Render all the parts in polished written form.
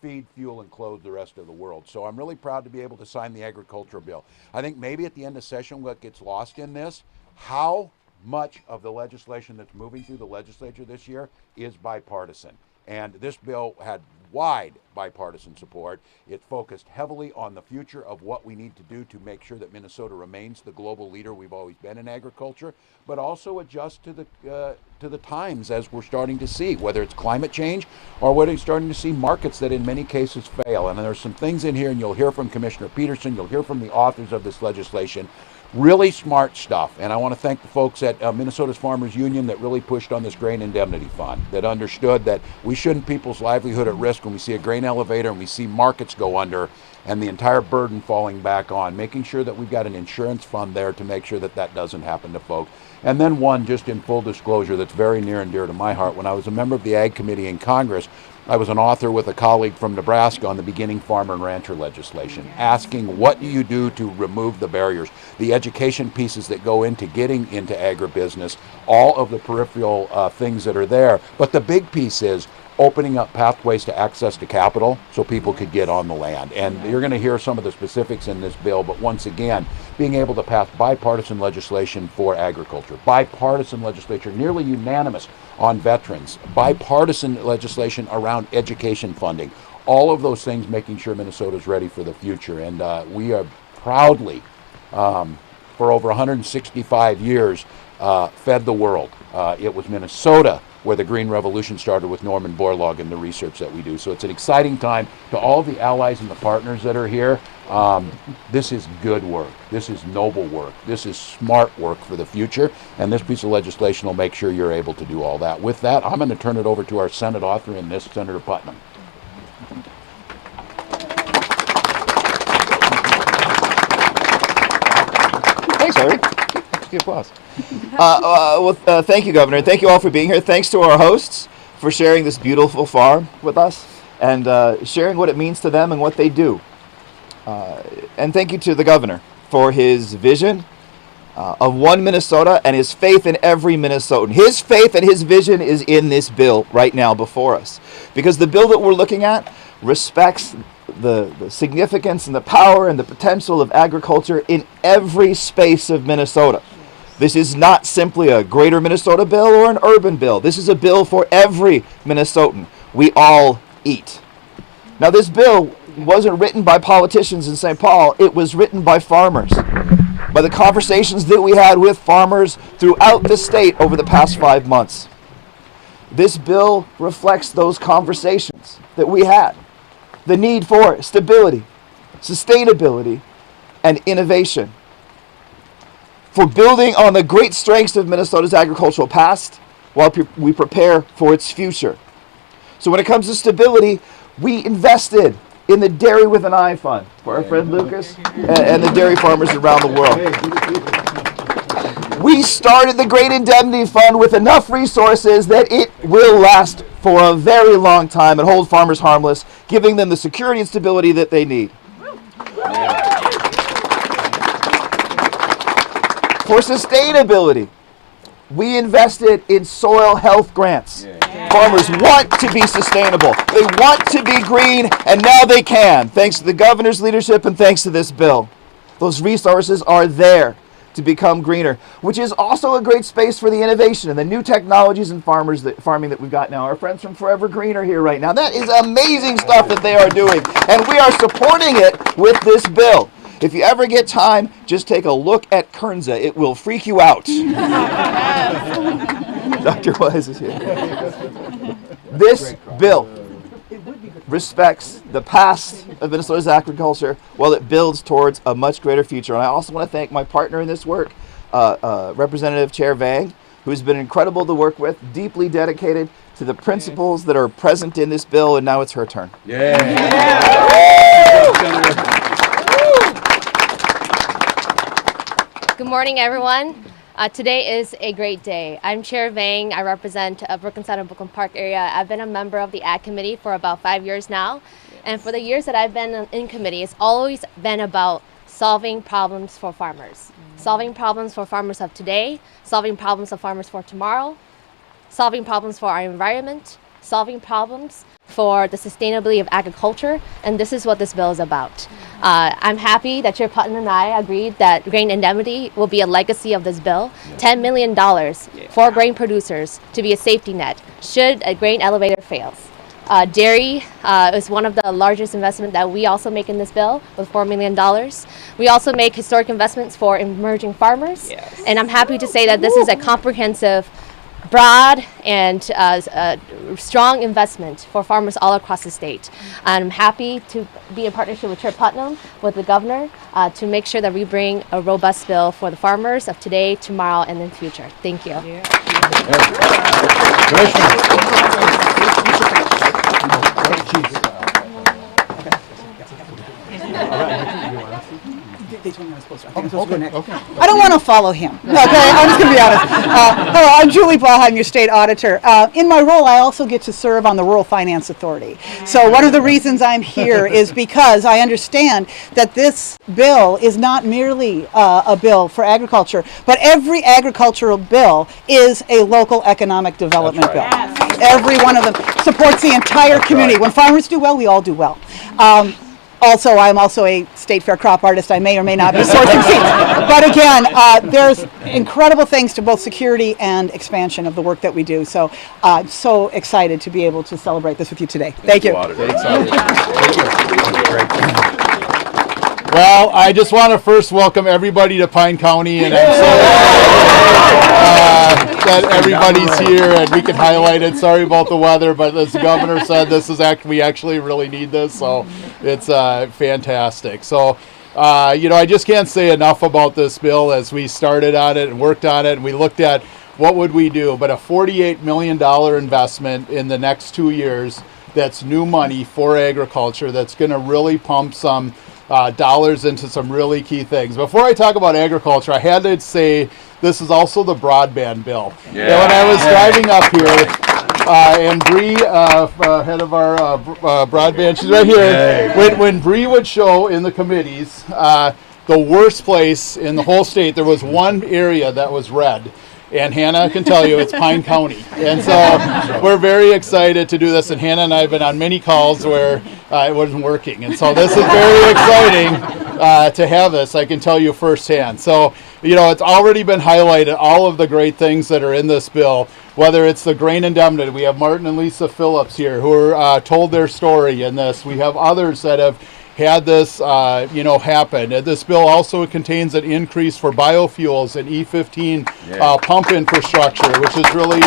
feed, fuel, and clothe the rest of the world. So I'm really proud to be able to sign the agricultural bill. I think maybe at the end of session, what gets lost in this, how much of the legislation that's moving through the legislature this year is bipartisan. And this bill had wide bipartisan support. It focused heavily on the future of what we need to do to make sure that Minnesota remains the global leader we've always been in agriculture, but also adjust to the times as we're starting to see, whether it's climate change or whether it's starting to see markets that in many cases fail. And there's some things in here, and you'll hear from Commissioner Peterson, you'll hear from the authors of this legislation. Really smart stuff, and I want to thank the folks at Minnesota's Farmers Union that really pushed on this grain indemnity fund, that understood that we shouldn't people's livelihood at risk when we see a grain elevator and we see markets go under and the entire burden falling back on, making sure that we've got an insurance fund there to make sure that that doesn't happen to folks. And then one, just in full disclosure, that's very near and dear to my heart. When I was a member of the Ag Committee in Congress, I was an author with a colleague from Nebraska on the beginning farmer and rancher legislation, asking what do you do to remove the barriers, the education pieces that go into getting into agribusiness, all of the peripheral things that are there. But the big piece is opening up pathways to access to capital so people could get on the land. And you're going to hear some of the specifics in this bill, but once again, being able to pass bipartisan legislation for agriculture, bipartisan legislature, nearly unanimous on veterans, bipartisan legislation around education funding, all of those things making sure Minnesota's ready for the future. And we are proudly, for over 165 years, fed the world. It was Minnesota where the Green Revolution started with Norman Borlaug and the research that we do. So it's an exciting time to all the allies and the partners that are here. This is good work. This is noble work. This is smart work for the future. And this piece of legislation will make sure you're able to do all that. With that, I'm going to turn it over to our Senate author in this, Senator Putnam. Thanks, Harry. Good applause. Thank you, Governor. Thank you all for being here. Thanks to our hosts for sharing this beautiful farm with us and sharing what it means to them and what they do. And thank you to the Governor for his vision of one Minnesota and his faith in every Minnesotan. His faith and his vision is in this bill right now before us. Because the bill that we're looking at respects the significance and the power and the potential of agriculture in every space of Minnesota. This is not simply a greater Minnesota bill or an urban bill. This is a bill for every Minnesotan. We all eat. Now, this bill wasn't written by politicians in St. Paul. It was written by farmers, by the conversations that we had with farmers throughout the state over the past 5 months. This bill reflects those conversations that we had. The need for stability, sustainability, and innovation. For building on the great strengths of Minnesota's agricultural past while we prepare for its future. So when it comes to stability, we invested in the Dairy with an Eye Fund for our friend Lucas and the dairy farmers around the world. We started the Grain Indemnity Fund with enough resources that it will last for a very long time and hold farmers harmless, giving them the security and stability that they need. For sustainability, we invested in soil health grants. Farmers want to be sustainable. They want to be green, and now they can, thanks to the governor's leadership and thanks to this bill. Those resources are there to become greener, which is also a great space for the innovation and the new technologies in farming that we've got now. Our friends from Forever Green are here right now. That is amazing stuff that they are doing, and we are supporting it with this bill. If you ever get time, just take a look at Kernza. It will freak you out. Dr. Wise is here. This bill respects the past of Minnesota's agriculture while it builds towards a much greater future. And I also want to thank my partner in this work, Representative Chair Vang, who's been incredible to work with, deeply dedicated to the principles that are present in this bill, and now it's her turn. Good morning, everyone. Today is a great day. I'm Chair Vang. I represent Brooklyn Center, Brooklyn Park area. I've been a member of the Ag Committee for about 5 years now. And for the years that I've been in committee, it's always been about solving problems for farmers. Solving problems for farmers of today, solving problems of farmers for tomorrow, solving problems for our environment, solving problems for the sustainability of agriculture, and this is what this bill is about. I'm happy that Chair Putnam and I agreed that grain indemnity will be a legacy of this bill. $10 million for grain producers to be a safety net should a grain elevator fails. Dairy is one of the largest investments that we also make in this bill with $4 million. We also make historic investments for emerging farmers. Yes. And I'm happy to say that this is a comprehensive, broad, and strong investment for farmers all across the state. I'm happy to be in partnership with Chair Putnam, with the governor, to make sure that we bring a robust bill for the farmers of today, tomorrow, and in the future. Thank you. I don't want to follow him. Okay, I'm just going to be honest. Hello, I'm Julie Blaha, your state auditor. In my role, I also get to serve on the Rural Finance Authority. So one of the reasons I'm here is because I understand that this bill is not merely a bill for agriculture, but every agricultural bill is a local economic development bill. Every one of them supports the entire community. When farmers do well, we all do well. Also, I'm also a state fair crop artist. I may or may not be sourcing seeds. But again, there's incredible things to both security and expansion of the work that we do. So I'm so excited to be able to celebrate this with you today. Thank you. Well, I just want to first welcome everybody to Pine County, and I'm so that everybody's here and we can highlight it. Sorry about the weather, but as the governor said, this is we actually really need this, so it's fantastic. So, I just can't say enough about this bill as we started on it and worked on it, and we looked at what would we do, but a $48 million investment in the next 2 years. That's new money for agriculture. That's going to really pump some dollars into some really key things. Before I talk about agriculture, I had to say this is also the broadband bill. Yeah. And when I was driving up here, and Bree, head of our broadband, she's right here. When Bree would show in the committees, the worst place in the whole state, there was one area that was red. And Hannah can tell you it's Pine County. And so we're very excited to do this. And Hannah and I have been on many calls where it wasn't working. And so this is very exciting to have this, I can tell you firsthand. So, it's already been highlighted, all of the great things that are in this bill, whether it's the grain indemnity. We have Martin and Lisa Phillips here who are told their story in this. We have others that have had this, happen. This bill also contains an increase for biofuels and E15 pump infrastructure, which is really,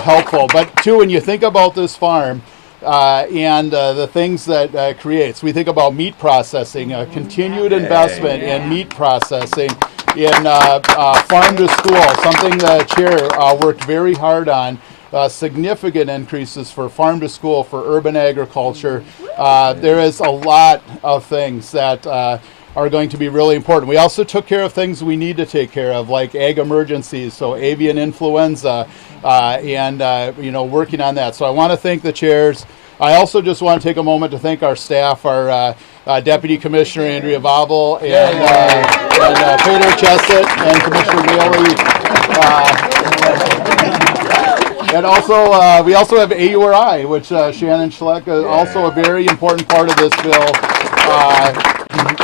helpful. But too, when you think about this farm and the things that it creates, we think about meat processing, continued investment in meat processing, in farm to school, something the chair worked very hard on. Significant increases for farm to school, for urban agriculture. There is a lot of things that are going to be really important. We also took care of things we need to take care of, like ag emergencies, so avian influenza, and working on that. So I want to thank the chairs. I also just want to take a moment to thank our staff, our Deputy Commissioner Andrea Babel, and Peter Chesset, and Commissioner Bailey. And also, we also have AURI, which Shannon Schleck is also a very important part of this bill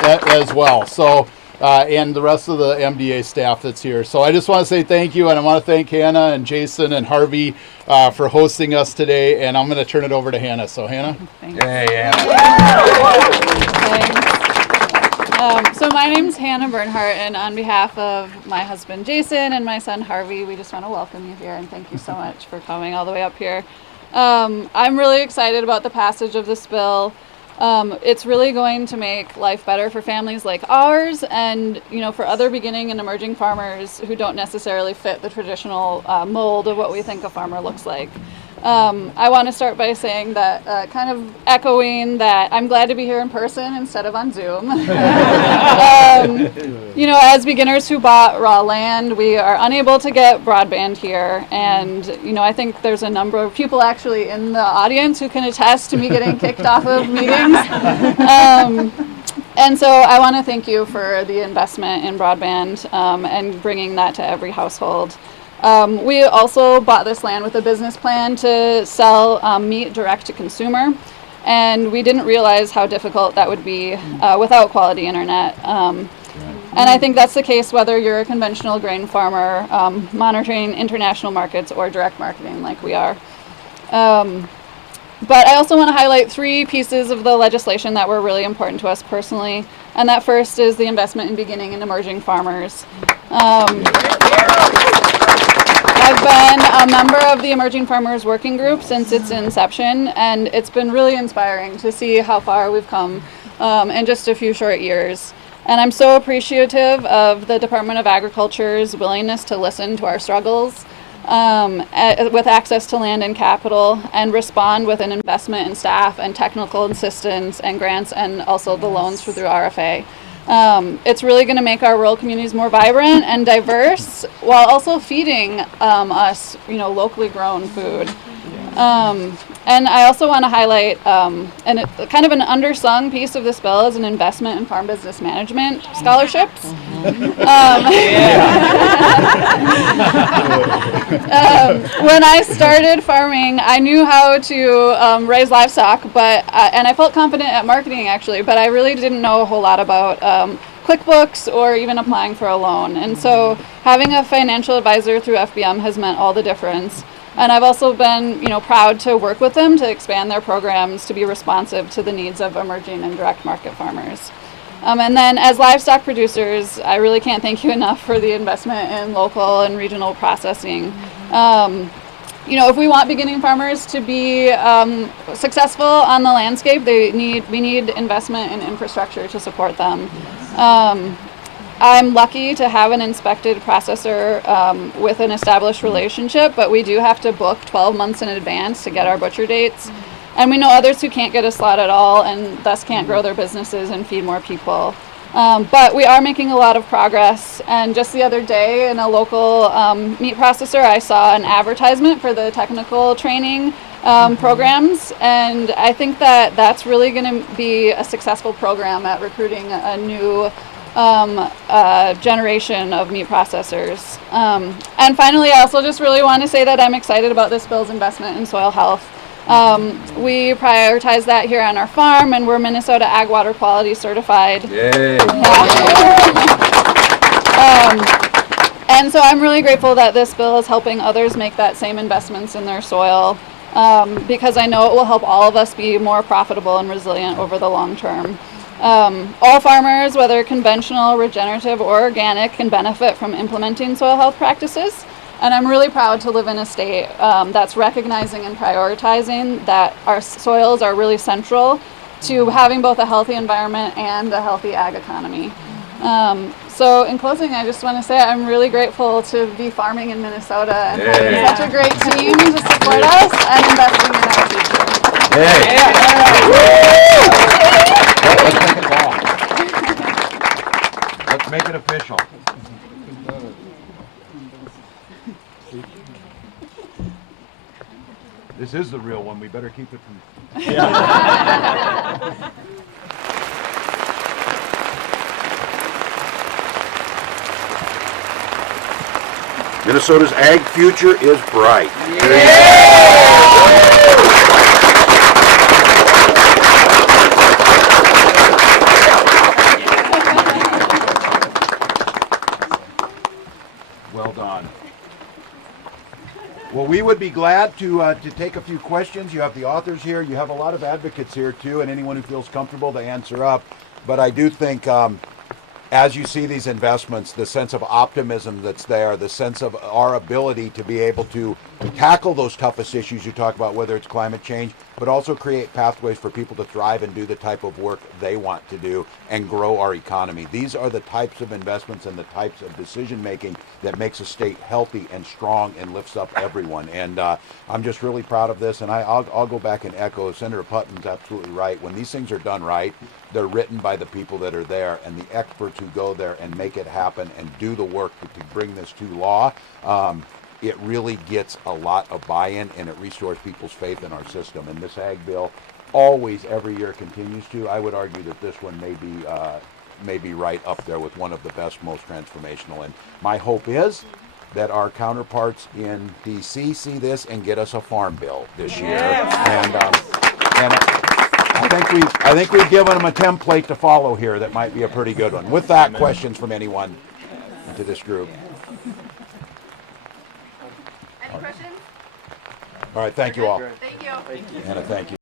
as well. So, and the rest of the MDA staff that's here. So I just want to say thank you, and I want to thank Hannah and Jason and Harvey for hosting us today. And I'm going to turn it over to Hannah. So, Hannah. Thanks. So my name's Hannah Bernhardt, and on behalf of my husband Jason and my son Harvey, we just want to welcome you here and thank you so much for coming all the way up here. I'm really excited about the passage of this bill. It's really going to make life better for families like ours and, for other beginning and emerging farmers who don't necessarily fit the traditional mold of what we think a farmer looks like. I want to start by saying that, kind of echoing that I'm glad to be here in person instead of on Zoom. As beginners who bought raw land, we are unable to get broadband here. And, I think there's a number of people actually in the audience who can attest to me getting kicked off of meetings. And so I want to thank you for the investment in broadband and bringing that to every household. We also bought this land with a business plan to sell meat direct to consumer, and we didn't realize how difficult that would be without quality internet. And I think that's the case whether you're a conventional grain farmer monitoring international markets or direct marketing like we are. But I also want to highlight 3 pieces of the legislation that were really important to us personally. And that first is the investment in beginning and emerging farmers. I've been a member of the Emerging Farmers Working Group since its inception, and it's been really inspiring to see how far we've come in just a few short years. And I'm so appreciative of the Department of Agriculture's willingness to listen to our struggles with access to land and capital, and respond with an investment in staff and technical assistance and grants, and also the loans through RFA. It's really going to make our rural communities more vibrant and diverse, while also feeding us, locally grown food. And I also want to highlight, and it, kind of an undersung piece of this bill is an investment in farm business management scholarships. When I started farming, I knew how to raise livestock, and I felt confident at marketing actually, but I really didn't know a whole lot about QuickBooks or even applying for a loan. And so having a financial advisor through FBM has meant all the difference. And I've also been, proud to work with them to expand their programs to be responsive to the needs of emerging and direct market farmers. And then as livestock producers, I really can't thank you enough for the investment in local and regional processing. If we want beginning farmers to be successful on the landscape, we need investment in infrastructure to support them. I'm lucky to have an inspected processor with an established relationship, but we do have to book 12 months in advance to get our butcher dates. And we know others who can't get a slot at all and thus can't grow their businesses and feed more people. But we are making a lot of progress. And just the other day in a local meat processor, I saw an advertisement for the technical training programs. And I think that that's really going to be a successful program at recruiting a new generation of meat processors. And finally, I also just really want to say that I'm excited about this bill's investment in soil health. We prioritize that here on our farm, and we're Minnesota Ag Water Quality certified. Yay! And so I'm really grateful that this bill is helping others make that same investments in their soil, because I know it will help all of us be more profitable and resilient over the long term. All farmers, whether conventional, regenerative, or organic, can benefit from implementing soil health practices. And I'm really proud to live in a state that's recognizing and prioritizing that our soils are really central to having both a healthy environment and a healthy ag economy. So in closing, I just want to say I'm really grateful to be farming in Minnesota and having such a great team to support us and investing in our future. Let's make it official. This is the real one. We better keep it from... Minnesota's ag future is bright. Well done. Well, we would be glad to take a few questions. You have the authors here. You have a lot of advocates here, too, and anyone who feels comfortable to answer up. But I do think as you see these investments, the sense of optimism that's there, the sense of our ability to be able to tackle those toughest issues you talk about, whether it's climate change, but also create pathways for people to thrive and do the type of work they want to do and grow our economy. These are the types of investments and the types of decision making that makes a state healthy and strong and lifts up everyone. And I'm just really proud of this. And I'll go back and echo Senator Putnam's absolutely right. When these things are done right, they're written by the people that are there, and the experts who go there and make it happen and do the work to bring this to law. It really gets a lot of buy-in, and it restores people's faith in our system. And this ag bill always, every year, continues to. I would argue that this one may be right up there with one of the best, most transformational. And my hope is that our counterparts in D.C. see this and get us a farm bill this year. And I think we've given them a template to follow here that might be a pretty good one. With that, questions from anyone to this group? Any questions? All right, thank you all. Thank you. Anna, thank you.